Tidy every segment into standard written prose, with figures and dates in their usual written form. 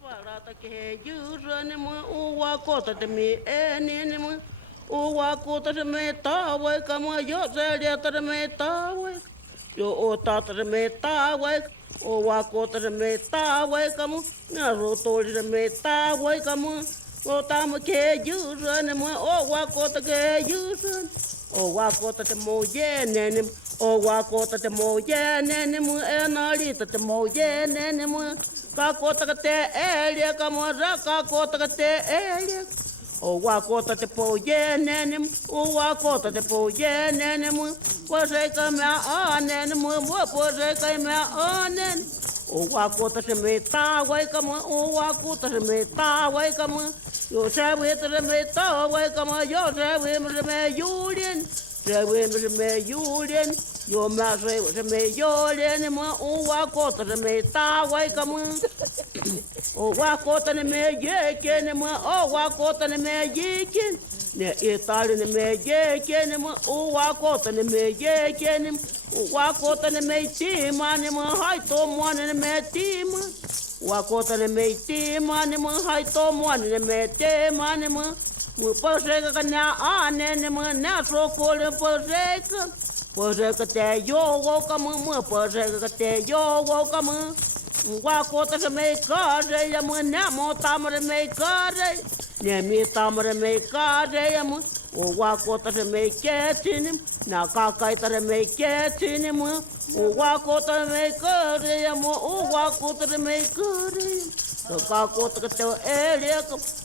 Parata ke yurane mo uwa kota de mi eni mo uwa kota de me tawe kama yo zelia de me tawe yo o tata de me tawe uwa kota de me tawe kama na roto de me tawe kama o tama ke yurane mo uwa kota ke yurane uwa kota de mo yenene uwa kota de mo yenene mo enalita de mo yenene mo ka kota ka te elia ka mo ra ka kota ka te elia o wa kota te po ye nenem o wa kota te po ye nenem po se ka me a nenem mo po se ka me a nen o wa kota te me ta wai ka mo o wa kota te me ta wai ka mo yo se we te me ta wai ka mo yo se we me yulien se we me yulien yo ma se me yulien mo o wa kota te me ta wai ka mo o wa kota ne me ye ke ne mo o wa kota ne me ye ke ne itali ne me ye ke ne mo o wa kota ne me ye ke ne o wa kota ne me ti ma ne mo hai to mo ne me ti ma wa kota ne me ti ma ne mo hai to mo ne me te ma ne mo po se ka na a ne mo na so ko le po se ka te yo wo ka mo po se ka te yo wo ka mo wa kota se me kare ya mo na mo tamare me kare ne mi tamare me kare ya mo o wa kota se me ketini na ka kai tare me ketini mo o wa kota me kare ya mo o wa kota se me kare to ka kota te ele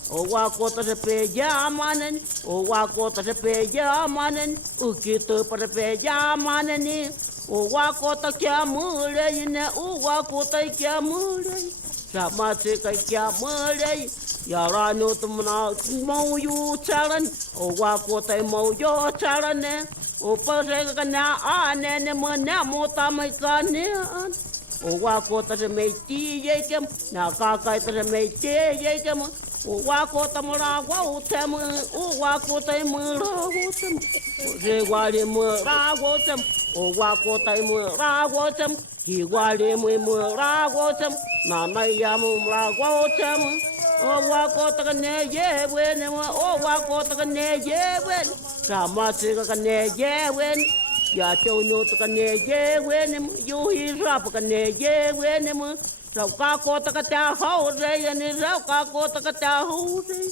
o wa kota se pe ya manen o wa kota se pe ya manen u kito para pe ya manen o wa kota kia mure ine o wa kota kia mure sama se kai kia mure ya ra no tumna mo yu charan o wa kota mo yo charan ne o pa se ka na a ne ne mo na mo ta mai ka ne o wa kota se me ti ye ke na ka kai te me ti ye ke mo o wa kota mo ra wa o te mo o wa kota mo ra o te mo se wa le mo ra o te o wa kota mo ra o te mo hi wa le mo ra o te mo na mai ya mo ra o te mo o wa kota ka ne ye we ne mo o wa kota ka ne ye we sa ma se ka ne ye we ya cho nyo ka ne ye we ne mo yu hi ra ka ne ye we ne mo rau ka kota ka te hau rei ane rau ka kota ka te hau rei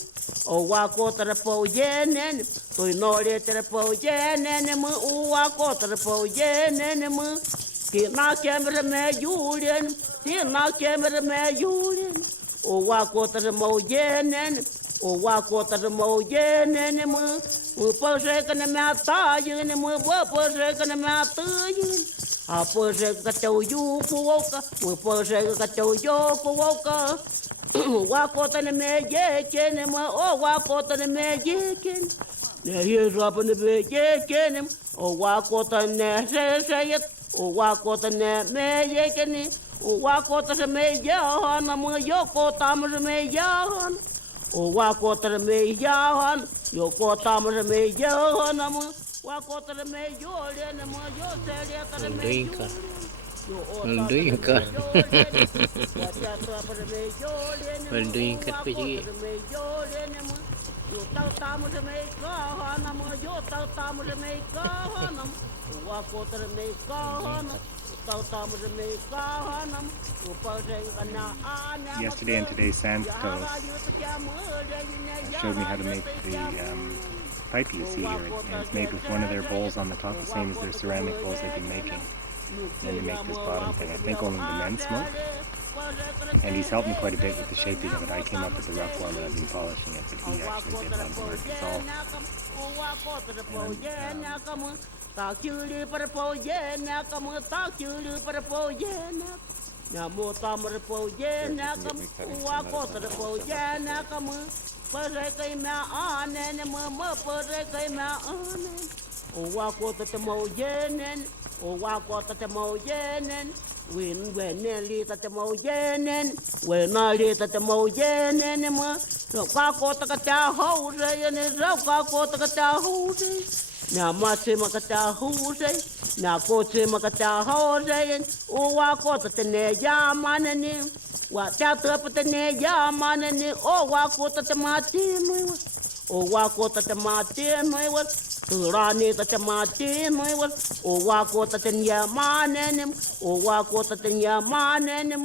o wa kota re pou ye nene toi no re te re pou ye nene mo o wa kota re pou ye nene mo ki na kemere me yulien ki na kemere me yulien o wa kota re mo ye nene o wa kota re mo ye nene mo o pou se ka ne me ata yene mo pou se ka ne me ata yene a po se ka te yu kuoka o po se ka te yo kuoka wa kota ne me ye ke ne mo o wa kota ne me ye ke ne ye rap ne me ye ke ne o wa kota ne se ye o wa kota ne me ye ke ne o wa kota se me ya na mo yo kota mo me ya o wa kota me ya yo kota mo me ya na mo wa kota me yo le ne mo yo se le ta me Drinka. yo Drinka. ya ta para me yo le ne mo Drinka wa pergi. kota me yo le ne mo yo ta mo me ka na mo yo ta mo me ka na wa kota me ka na ta mo me ka na o pa se na a Yesterday and today's sand skulls showed me how to make the pipe you see here. And it's made with one of their bowls on the top, the same as their ceramic bowls they've been making. Then they make this bottom thing. I think only the men smoke. And he's helped me quite a bit with the shaping of it. I came up with the rough form and I've been polishing it, but he actually did all the work. It's all. Na mo tamre po ye na kam wa ko tre po ye na kam pare kai ma ane ne mo pare kai ma ane o wa ko te mo ye nen o wa ko te mo ye nen win ne li te mo ye nen we na li te mo ye nen mo ka ko te ka ho re ne ka ko te ka ho re na ma se ma ka ho re na ko se ma ka ho re o wa ko te ne ya manene Wa tia te pate ne ya mane ni o wa ko te mati noi wa. O wa ko te mati noi wa. Rani te mati noi wa. O wa ko te nya mane ni. O wa ko te nya mane ni.